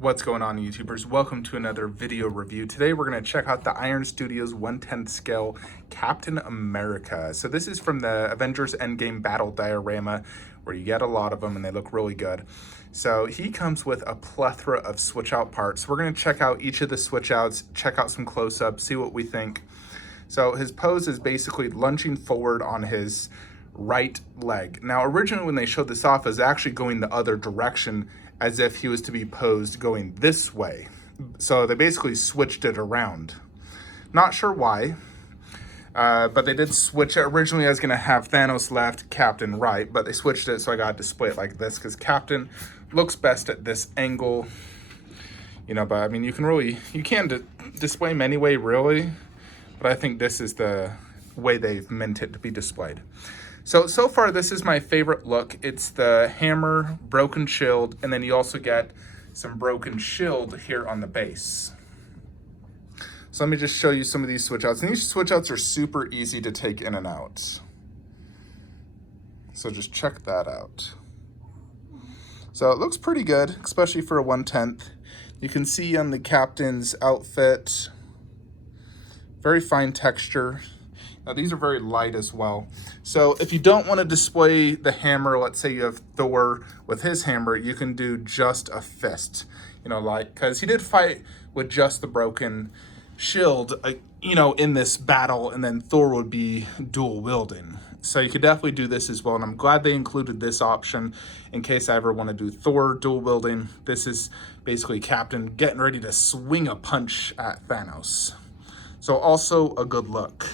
What's going on, YouTubers? Welcome to another video review. Today we're going to check out the Iron Studios 1/10 scale Captain America. So this is from the Avengers Endgame battle diorama, where you get a lot of them and they look really good. So he comes with a plethora of switch out parts. We're going to check out each of the switch outs, check out some close-ups, see what we think. So his pose is basically lunging forward on his right leg. Now, originally when they showed this off, it was actually going the other direction, as if he was to be posed going this way. So they basically switched it around. Not sure why, but they did switch it. Originally I was gonna have Thanos left, Captain right, but they switched it, so I gotta display it like this, because Captain looks best at this angle. You know, but I mean, you can display him any way, really, but I think this is the way they've meant it to be displayed. So far, this is my favorite look. It's the hammer, broken shield, and then you also get some broken shield here on the base. So let me just show you some of these switch outs. And these switch outs are super easy to take in and out. So just check that out. So it looks pretty good, especially for a 1/10. You can see on the Captain's outfit, very fine texture. Now, these are very light as well. So if you don't want to display the hammer, let's say you have Thor with his hammer, you can do just a fist, you know, like, because he did fight with just the broken shield, you know, in this battle, and then Thor would be dual wielding. So you could definitely do this as well, and I'm glad they included this option in case I ever want to do Thor dual wielding. This is basically Captain getting ready to swing a punch at Thanos. So also a good look.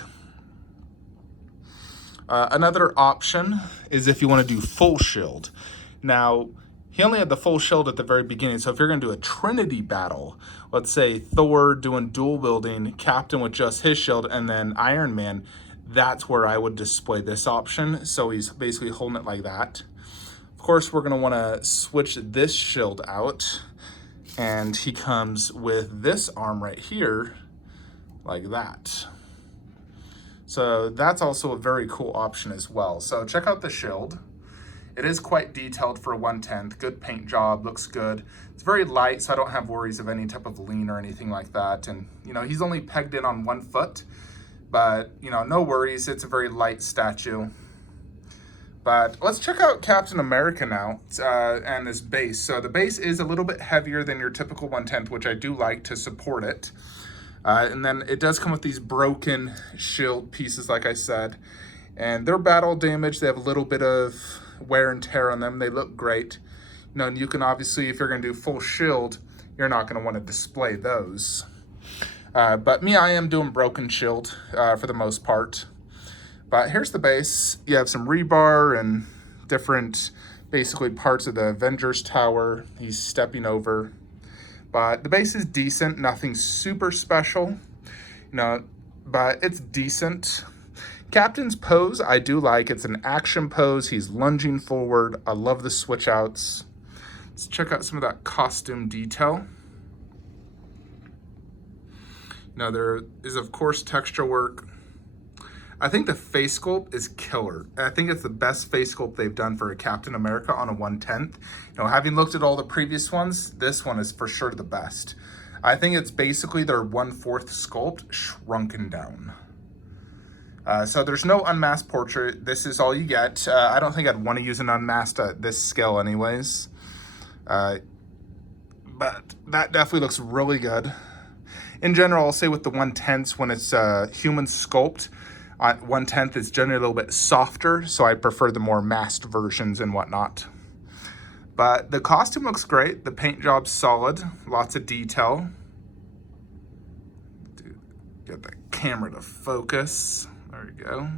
Another option is if you want to do full shield. Now, he only had the full shield at the very beginning, so if you're going to do a Trinity battle, let's say Thor doing dual wielding, Captain with just his shield, and then Iron Man, that's where I would display this option. So he's basically holding it like that. Of course, we're going to want to switch this shield out, and he comes with this arm right here, like that. So that's also a very cool option as well. So check out the shield. It is quite detailed for a 1/10. Good paint job, looks good. It's very light, so I don't have worries of any type of lean or anything like that. And, you know, he's only pegged in on 1 foot, but, you know, no worries. It's a very light statue. But let's check out Captain America now and this base. So the base is a little bit heavier than your typical 1/10, which I do like to support it. And then it does come with these broken shield pieces, like I said. And they're battle damage. They have a little bit of wear and tear on them. They look great. You know, and you can obviously, if you're going to do full shield, you're not going to want to display those. But me, I am doing broken shield for the most part. But here's the base. You have some rebar and different, basically, parts of the Avengers tower he's stepping over. But the base is decent, nothing super special, you know, but it's decent. Captain's pose, I do like. It's an action pose. He's lunging forward. I love the switch outs. Let's check out some of that costume detail. Now, there is, of course, texture work. I think the face sculpt is killer. I think it's the best face sculpt they've done for a Captain America on a 1/10. You know, having looked at all the previous ones, this one is for sure the best. I think it's basically their 1/4 sculpt shrunken down. So there's no unmasked portrait. This is all you get. I don't think I'd want to use an unmasked at this scale anyways. But that definitely looks really good. In general, I'll say with the 1/10s, when it's human sculpt, 1/10 is generally a little bit softer, so I prefer the more masked versions and whatnot. But the costume looks great. The paint job's solid. Lots of detail. Get the camera to focus. There we go.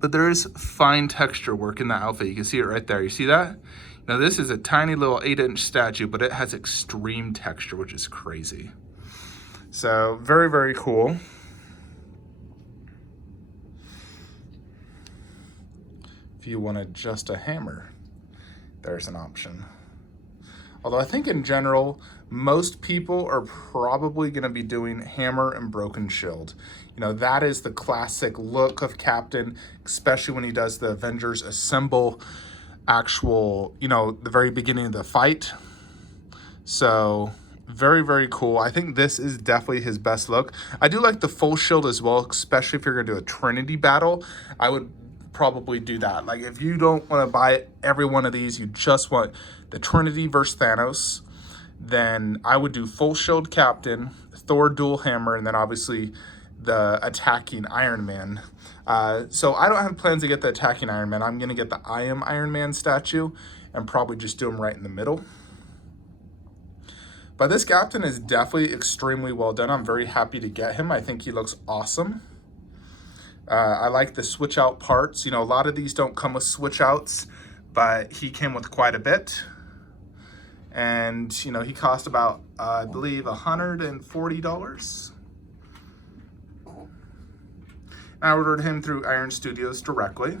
But there is fine texture work in the outfit. You can see it right there. You see that? Now, this is a tiny little 8-inch statue, but it has extreme texture, which is crazy. So very, very cool. If you wanted just a hammer, there's an option. Although I think in general, most people are probably going to be doing hammer and broken shield. You know, that is the classic look of Captain, especially when he does the Avengers assemble actual, you know, the very beginning of the fight. So very, very cool. I think this is definitely his best look. I do like the full shield as well, especially if you're gonna do a Trinity battle. I would probably do that. Like if you don't want to buy every one of these, you just want the Trinity versus Thanos, then I would do full shield Captain, Thor dual hammer, and then obviously the attacking Iron Man. So I don't have plans to get the attacking Iron Man. I'm gonna get the I Am Iron Man statue and probably just do him right in the middle. But this Captain is definitely extremely well done. I'm very happy to get him. I think he looks awesome. I like the switch out parts. You know, a lot of these don't come with switch outs, but he came with quite a bit. And, you know, he cost about, I believe, $140. I ordered him through Iron Studios directly.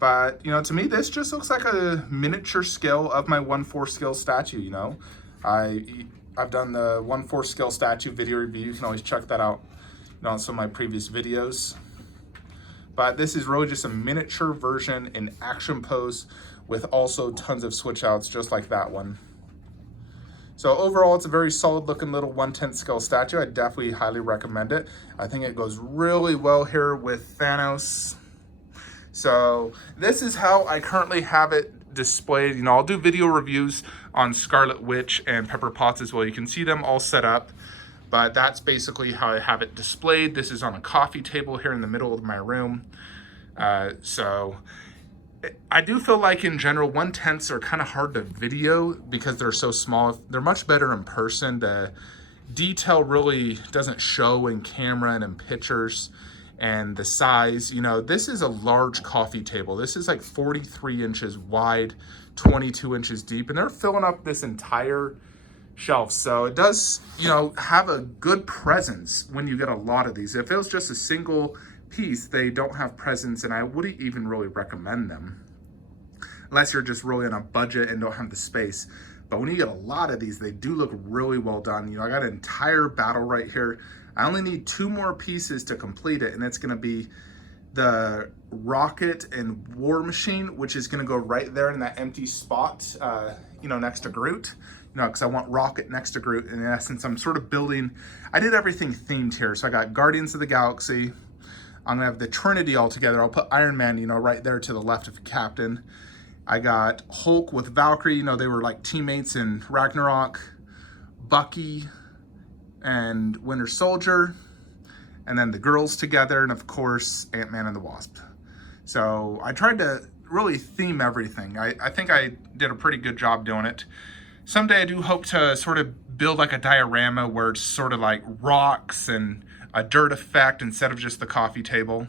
But, you know, to me, this just looks like a miniature scale of my 1/4 scale statue, you know. I've done the 1/4 scale statue video review. You can always check that out, you know, on some of my previous videos. But this is really just a miniature version in action pose with also tons of switch outs just like that one. So overall, it's a very solid looking little 1/10 scale statue. I definitely highly recommend it. I think it goes really well here with Thanos. So this is how I currently have it displayed. You know, I'll do video reviews on Scarlet Witch and Pepper Potts as well. You can see them all set up, but that's basically how I have it displayed. This is on a coffee table here in the middle of my room. So I do feel like in general, 1/10s are kind of hard to video because they're so small. They're much better in person. The detail really doesn't show in camera and in pictures. And the size, you know, this is a large coffee table. This is like 43 inches wide, 22 inches deep, and they're filling up this entire shelf. So it does, you know, have a good presence when you get a lot of these. If it was just a single piece, they don't have presence, and I wouldn't even really recommend them unless you're just really on a budget and don't have the space. But when you get a lot of these, they do look really well done. You know, I got an entire battle right here. I only need 2 more pieces to complete it, and it's gonna be the Rocket and War Machine, which is gonna go right there in that empty spot, you know, next to Groot. You know, because I want Rocket next to Groot. In essence, I'm sort of building, I did everything themed here. So I got Guardians of the Galaxy. I'm gonna have the Trinity all together. I'll put Iron Man, you know, right there to the left of Captain. I got Hulk with Valkyrie, you know, they were like teammates in Ragnarok. Bucky and Winter Soldier, and then the girls together, and of course, Ant-Man and the Wasp. So I tried to really theme everything. I think I did a pretty good job doing it. Someday I do hope to sort of build like a diorama where it's sort of like rocks and a dirt effect instead of just the coffee table.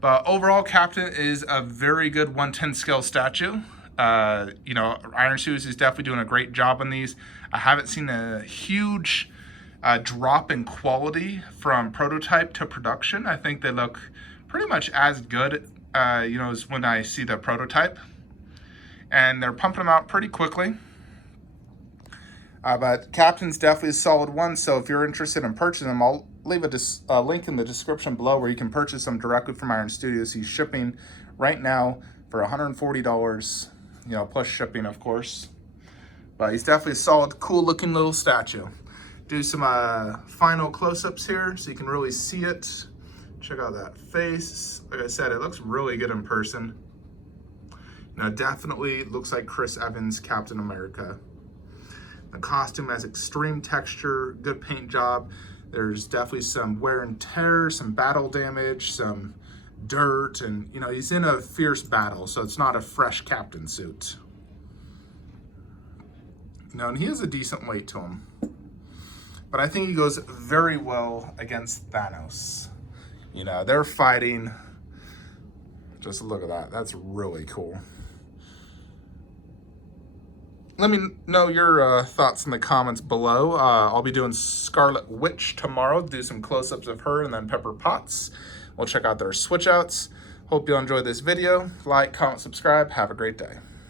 But overall, Captain is a very good 1/10 scale statue. You know, Iron Studios is definitely doing a great job on these. I haven't seen a huge drop in quality from prototype to production. I think they look pretty much as good, you know, as when I see the prototype. And they're pumping them out pretty quickly. But Captain's definitely a solid one, so if you're interested in purchasing them, I'll leave a link in the description below where you can purchase them directly from Iron Studios. He's shipping right now for $140, you know, plus shipping, of course. But he's definitely a solid, cool-looking little statue. Do some final close-ups here so you can really see it. Check out that face. Like I said, it looks really good in person. You know, definitely looks like Chris Evans' Captain America. The costume has extreme texture, good paint job. There's definitely some wear and tear, some battle damage, some dirt, and you know, he's in a fierce battle, so it's not a fresh Captain suit. You know, and he has a decent weight to him. But I think he goes very well against Thanos. You know, they're fighting. Just look at that. That's really cool. Let me know your thoughts in the comments below. I'll be doing Scarlet Witch tomorrow, do some close-ups of her, and then Pepper Potts. We'll check out their switch outs. Hope you enjoyed this video. Like, comment, subscribe. Have a great day.